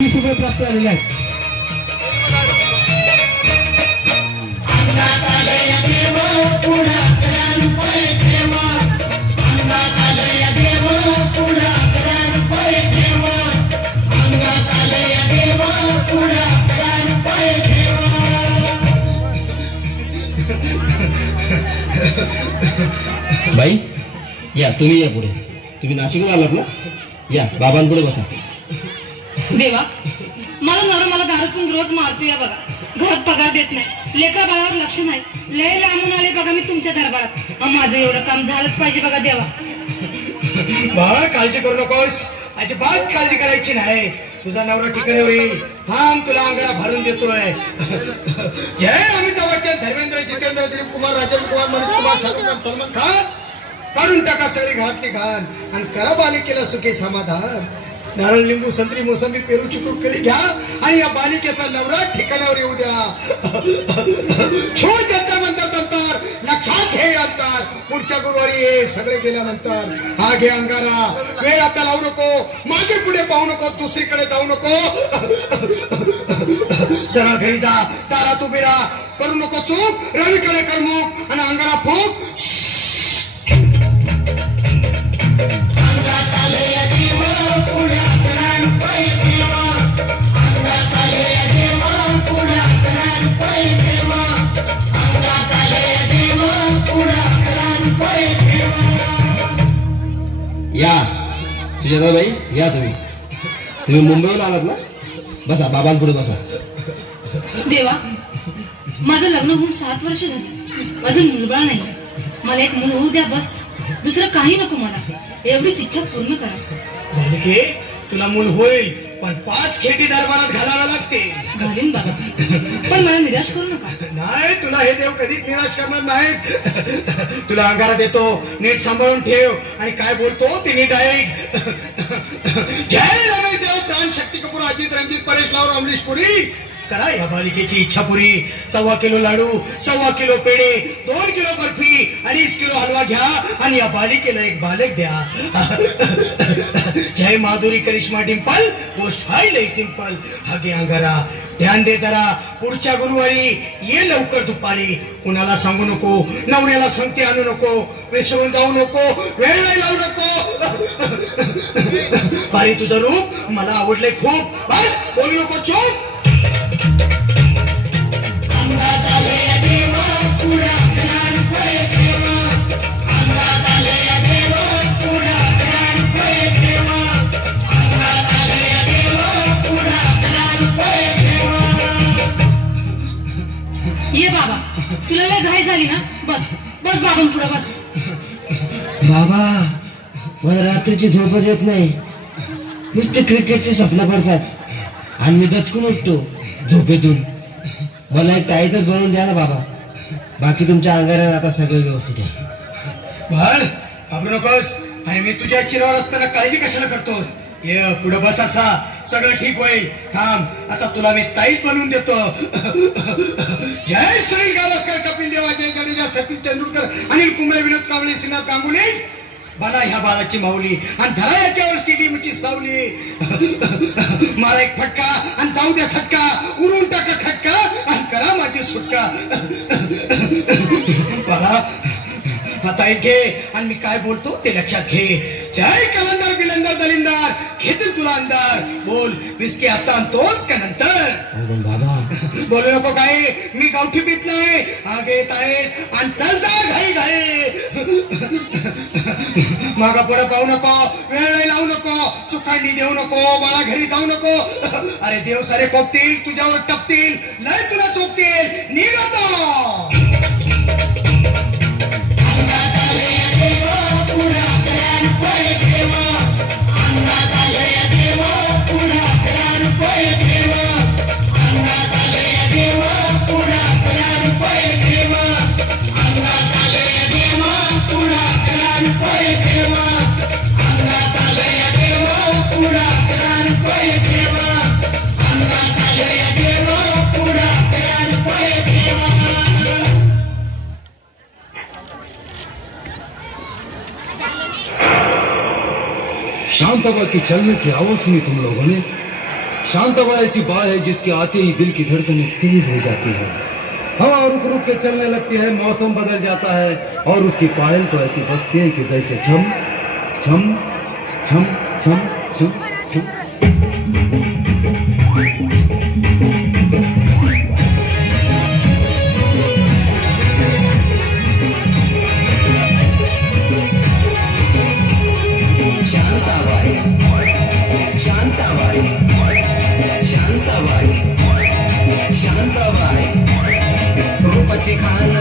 रुपये प्राप्त झालेले आहेत. बाई या, तुम्ही या पुढे. तुम्ही नाशिकला आलात ना? या बाबांपुढे बसा. देवा, मला नवरा मला दारू पिऊन रोज मारतोय बघा. घरात पगार देत नाही, लेकरा बाळावर लक्ष नाही. लय लांबून आले बघा मी तुमच्या दरबारात. माझं एवढं काम झालंच पाहिजे बघा देवा. बाळ, काळजी करू नकोस. अजिबात काळजी करायची नाही. तुझा नवरा ठिकाणी होईल. थांब, तुला अंगारा भरून देतोय. जय अमिताभ बच्चन, धर्मेंद्र, जितेंद्र, दिलीप कुमार, राजेंद्र कुमार, मनोज कुमार, शाहरुख खान, सलमान खान. काढून टाका सगळी घरातली घाण आणि करा बालिकेला सुखी समाधान. नारळ, लिंबू, संत्री, मोसंबी, पेरू, चिकू, केळी घ्या आणि या बालिकेचा नवरा ठिकाणावर येऊ द्या. छो जनता म्हणतात अंतर, लक्षात घे अंतर. पुढच्या गुरुवारी हे सगळे गेल्यानंतर हा घे अंगारा. वेळ आता लावू नको, मागे पुढे पाहू नको, दुसरीकडे जाऊ नको. सरळ घरी जा, दारात उभी राहा. करू नको चूक, रवीकडे करमूक आणि अंगारा फूक. या सुजाताबाई, या तुम्ही मुंबईला आलात ना? बसा, बाबांपुढे बसा. देवा, माझं लग्न होऊन 7 वर्ष झाली. माझं मुलबाळ नाही. मला एक मूल होऊ द्या बस. दुसरं काही नको मला. एवढीच इच्छा पूर्ण करा. बालिके, तुला मूल होईल, पण 5 खेटी दरबारात घालाव्या लागते. घालीन बाबा, पण मला निराश करू नका. नाही, तुला हे देव कधीच निराश करणार नाहीत. तुला अंगारा देतो, नीट सांभाळून ठेव आणि काय बोलतो ते नीट ऐक. जय रमेश देव, प्राण, शक्ती कपूर, अजित, रणजित, परेश राव, अमरीश पुरी. करा या बालिकेची इच्छा पुरी. 1.25 किलो लाडू, 1.25 किलो पेढे, 2 किलो बर्फी, 2.5 किलो हलवा घ्या आणि या बालिकेला एक बालक द्या. जय माधुरी, करिश्मा, डिंपल, गोष्ट हाय लई सिंपल. हा घे अंगारा, ध्यान दे जरा. पुढच्या गुरुवारी ये लवकर दुपारी. कुणाला सांगू नको, नवऱ्याला संगती आणू नको, विसरून जाऊ नको, वेळ नाही लावू नको. बारी, तुझं रूप मला आवडले खूप. बस, बोलू नको, चूप. ये बाबा, तुला लय घाई झाली ना? बस बस बाबांपुढे बस. बाबा, मला रात्रीची झोपच येत नाही. नुसते क्रिकेटचे स्वप्न पडतात आणि मी दचकून उठतो झोपेतून. मला एक ताईतच बनवून द्या ना बाबा. बाकी तुमच्या अंगाऱ्यात आता सगळं व्यवस्थित आहे. बाळ, घाबरू नकोस. आणि मी तुझ्या शिरावर असताना काळजी कशाला करतोस? ये पुढे बस, असा सगळं ठीक होईल. थांब, आता तुला मी ताईत बनवून देतो. जय सुनील गावस्कर, कपिल देव, अजय जडेजा, सचिन तेंडुलकर, अनिल कुंबळे, विनोद कांबळे, श्रीनाथ गांगुली. बना ह्या बाळाची माऊली आणि धरा याच्यावर टीव्हीची सावली. मारा एक फटका आणि जाऊ द्या सटका. उडून टाका खटका आणि करा माझी सुटका. बाळा, आता घे आणि मी काय बोलतो ते लक्षात घे. जय कलंदर, बिलंदर, दलिंदर, घेतील तुला अंदर. बोल, विस्की आता आणतोस का नंतर? बाबा, बोलू नको काय, मी गावठी पीत नाही. आगे येत आहेत आणि चल जा घाई घाई. मागा पुढे पाहू नको, वेळ नाही लावू नको, चुकांडी देऊ नको, बाळा घरी जाऊ नको. अरे देव सारे कोपतील, तुझ्यावर टपतील, लय तुला चोपतील. निघ आता. शांत बाकी चलने की आवाज सुनी तुम लोगों ने? शांताबाई ऐसी बात है जिसके आते ही दिल की धड़कनें तेज हो जाती है, हवा रुक रुक के चलने लगती है, मौसम बदल जाता है और उसकी पायल तो ऐसी बजती है कि जैसे झम झम झम झम झम झम। शांताबाई शांताबाई शांताबाई शांताबाई रूपाची खान